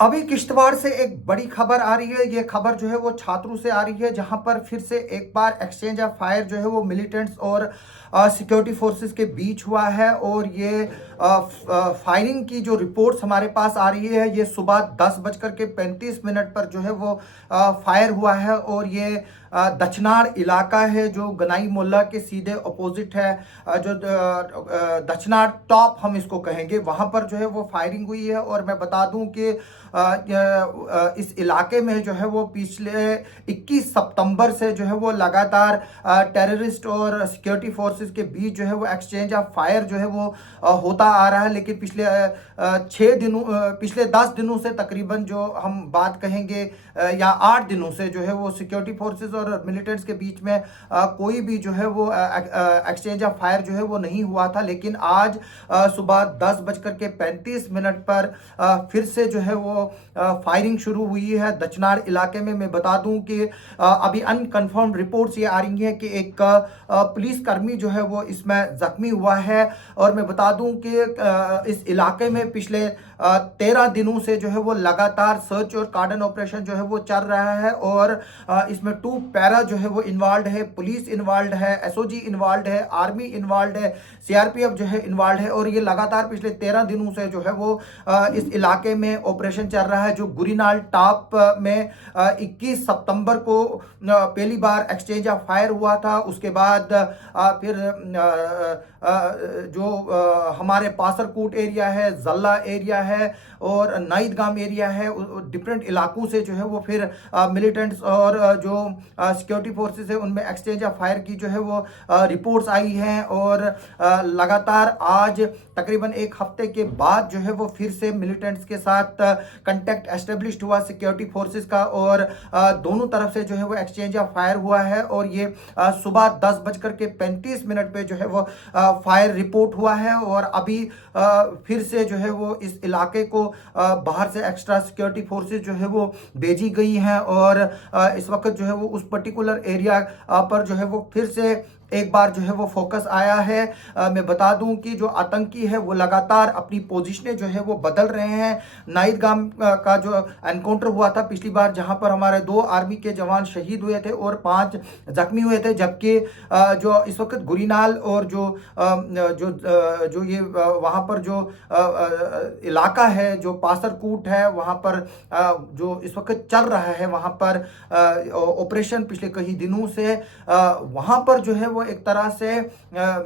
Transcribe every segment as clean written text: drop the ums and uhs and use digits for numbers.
अभी किश्तवाड़ से एक बड़ी खबर आ रही है। ये खबर जो है वो छात्रों से आ रही है, जहां पर फिर से एक बार एक्सचेंज ऑफ फायर जो है वो मिलिटेंट्स और सिक्योरिटी फोर्सेस के बीच हुआ है। और ये फायरिंग की जो रिपोर्ट्स हमारे पास आ रही है, ये सुबह 10:35 पर जो है वो फायर हुआ है। और ये दचनाड़ इलाका है जो गनाई मोहल्ला के सीधे अपोजिट है। जो दचनाड़ टॉप हम इसको कहेंगे, वहां पर जो है वो फायरिंग हुई है। और मैं बता दूं कि इस इलाके में जो है वो पिछले 21 सितंबर से जो है वो लगातार टेररिस्ट और सिक्योरिटी फोर्सेस के बीच जो है वो एक्सचेंज ऑफ फायर जो है वो होता आ रहा है। लेकिन पिछले 6 दिनों पिछले 10 दिनों से तकरीबन जो हम बात कहेंगे या 8 दिनों से जो है वो सिक्योरिटी फोर्सेस और मिलिटेंट्स के बीच में कोई भी जो है वो एक्सचेंज ऑफ फायर जो है वो नहीं हुआ था। लेकिन आज सुबह 10:35 पर फिर से जो है वो फायरिंग शुरू हुई है दचनाड़ इलाके में। मैं बता दूं कि अभी अनकंफर्म रिपोर्ट्स ये आ रही हैं कि एक पुलिस कर्मी जो है वो इसमें जख्मी हुआ है। और मैं बता दूं कि इस इलाके में पिछले 13 दिनों से जो है वो लगातार सर्च और कार्डन ऑपरेशन जो है वो चल रहा है। और इसमें 2 पैरा जो है वो इन्वॉल्व है, पुलिस इन्वॉल्व है, एसओजी इन्वॉल्व है, आर्मी इन्वॉल्व है, सीआरपीएफ जो है इन्वॉल्व है। और ये लगातार पिछले 13 दिनों से जो है वो इस इलाके में ऑपरेशन चल रहा है। जो गुरीनाल टॉप में 21 सितंबर को पहली बार एक्सचेंज ऑफ फायर हुआ था। उसके बाद फिर जो हमारे पासरकोट एरिया है, जल्ला एरिया है और नाइदगाम एरिया है, डिफरेंट इलाकों से जो है वो फिर मिलिटेंट्स और जो सिक्योरिटी फोर्सेस है उनमें एक्सचेंज ऑफ फायर की जो है वो रिपोर्ट्स आई हैं। और लगातार आज तकरीबन एक हफ्ते के बाद जो है वो फिर से मिलिटेंट्स के साथ कांटेक्ट एस्टेब्लिश्ड हुआ सिक्योरिटी फोर्सेस का। और दोनों तरफ से जो है वो एक्सचेंज ऑफ फायर हुआ है। और ये सुबह 10:35 पे जो है वो फायर रिपोर्ट हुआ है। और अभी फिर से जो है वो इस इलाके को बाहर से एक्स्ट्रा सिक्योरिटी फोर्सेस जो है वो भेजी गई हैं। और इस वक्त जो है वो उस पर्टिकुलर एरिया पर जो है वो फिर से एक बार जो है वो फोकस आया है। मैं बता दूं कि जो आतंकी है वो लगातार अपनी पोजीशनें जो है वो बदल रहे हैं। नाइदगाम का जो एनकाउंटर हुआ था पिछली बार, जहां पर हमारे 2 आर्मी के जवान शहीद हुए थे और 5 जख्मी हुए थे, जबकि जो इस वक्त गुरीनाल और जो ये वहां पर जो इलाका है, जो पासरकूट है, वहां पर जो इस वक्त चल रहा है वहां पर ऑपरेशन पिछले कई दिनों से, वहां पर जो है वो एक तरह से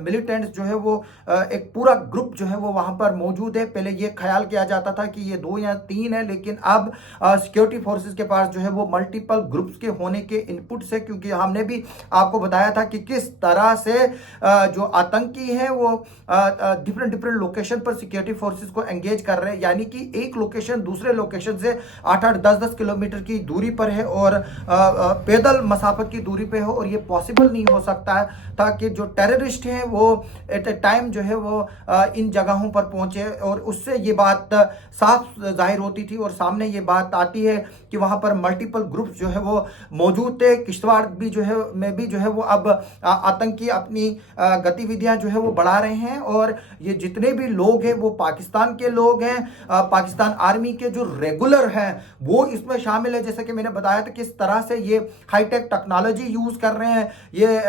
मिलिटेंट्स जो है वो एक पूरा ग्रुप जो है वो वहां पर मौजूद है। पहले ये ख्याल किया जाता था कि ये 2 या 3 है, लेकिन अब सिक्योरिटी फोर्सेस के पास जो है वो मल्टीपल ग्रुप्स के होने के इनपुट से, क्योंकि हमने भी आपको बताया था कि किस तरह से जो आतंकी है वो डिफरेंट लोकेशन पर सिक्योरिटी फोर्सेस को एंगेज कर रहे हैं। यानी कि एक लोकेशन दूसरे लोकेशन से 8-8, 10-10 किलोमीटर की दूरी पर है और पैदल मसाफत की दूरी पे हो। और ये पॉसिबल नहीं हो सकता है ताकि जो टेररिस्ट हैं वो एट ए टाइम जो है वो इन जगहों पर पहुंचे। और उससे ये बात साफ जाहिर होती थी और सामने ये बात आती है कि वहां पर मल्टीपल ग्रुप्स जो है वो मौजूद थे। किश्तवाड़ भी जो है में भी जो है वो अब आतंकी अपनी गतिविधियां जो है वो बढ़ा रहे हैं। और ये जितने भी लोग हैं वो पाकिस्तान के लोग हैं, पाकिस्तान आर्मी के जो रेगुलर हैं वो इसमें शामिल है। जैसे कि मैंने बताया था किस तरह से ये हाईटेक टेक्नोलॉजी यूज कर रहे हैं। ये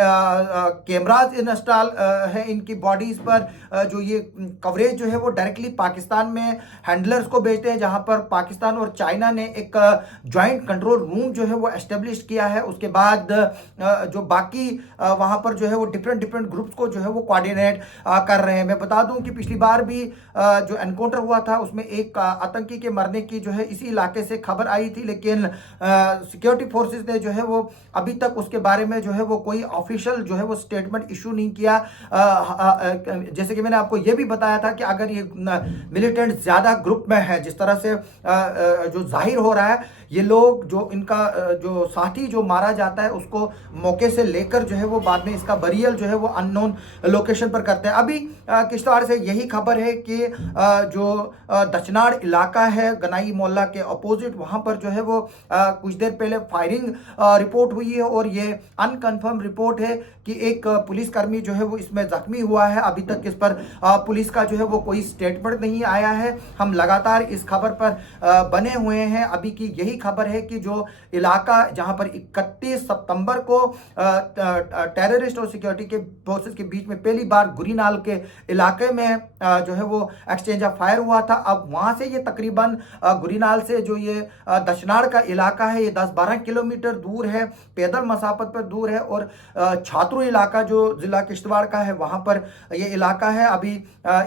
कैमराज इंस्टॉल है इनकी बॉडीज पर, जो ये कवरेज जो है वो डायरेक्टली पाकिस्तान में हैंडलर्स को भेजते हैं, जहां पर पाकिस्तान और चाइना ने एक जॉइंट कंट्रोल रूम जो है वो एस्टेब्लिश किया है। उसके बाद जो बाकी वहां पर जो है वो डिफरेंट ग्रुप्स को जो है वो कोऑर्डिनेट कर रहे हैं। मैं बता दूं कि पिछली बार भी जो एनकाउंटर हुआ था उसमें एक आतंकी के मरने की जो है इसी इलाके से खबर आई थी, लेकिन सिक्योरिटी फोर्सेस ने जो है वो अभी तक उसके बारे में जो है वो कोई ऑफिशियल जो है वो स्टेटमेंट इशू नहीं किया। जैसे कि मैंने आपको ये भी बताया था कि अगर ये मिलिटेंट ज्यादा ग्रुप में है, जिस तरह से जो जाहिर हो रहा है, ये लोग जो इनका जो साथी जो मारा जाता है उसको मौके से लेकर जो है वो बाद में इसका बरियल जो है वो अननोन लोकेशन पर करते हैं। अभी किश्तवाड़ से यही खबर है कि जो दचनाड़ इलाका है गनाई मोहल्ला के अपोजिट, वहां पर जो है वो कुछ देर पहले फायरिंग रिपोर्ट हुई है। और ये अनकंफर्म रिपोर्ट है कि एक पुलिसकर्मी जो है वो इसमें जख्मी हुआ है। अभी तक इस पर पुलिस का जो है वो कोई स्टेटमेंट नहीं आया है। हम लगातार इस खबर पर बने हुए हैं। अभी की यही खबर है कि जो इलाका जहां पर 31 सितंबर को टेररिस्ट और सिक्योरिटी के फोर्सेस के बीच में पहली बार गुरीनाल के इलाके में जो है वो एक्सचेंज ऑफ फायर हुआ था, अब वहां से ये तकरीबन गुरीनाल से जो ये दशनाड़ का इलाका है ये 10-12 किलोमीटर दूर है, पैदल मसाफत पर दूर है। और छात्रों इलाका जो जिला किश्तवाड़ का है वहां पर ये इलाका है। अभी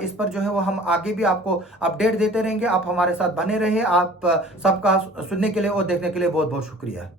इस पर जो है वो हम आगे भी आपको अपडेट देते रहेंगे। आप हमारे साथ बने रहे। आप सबका सुनने के लिए और देखने के लिए बहुत बहुत शुक्रिया।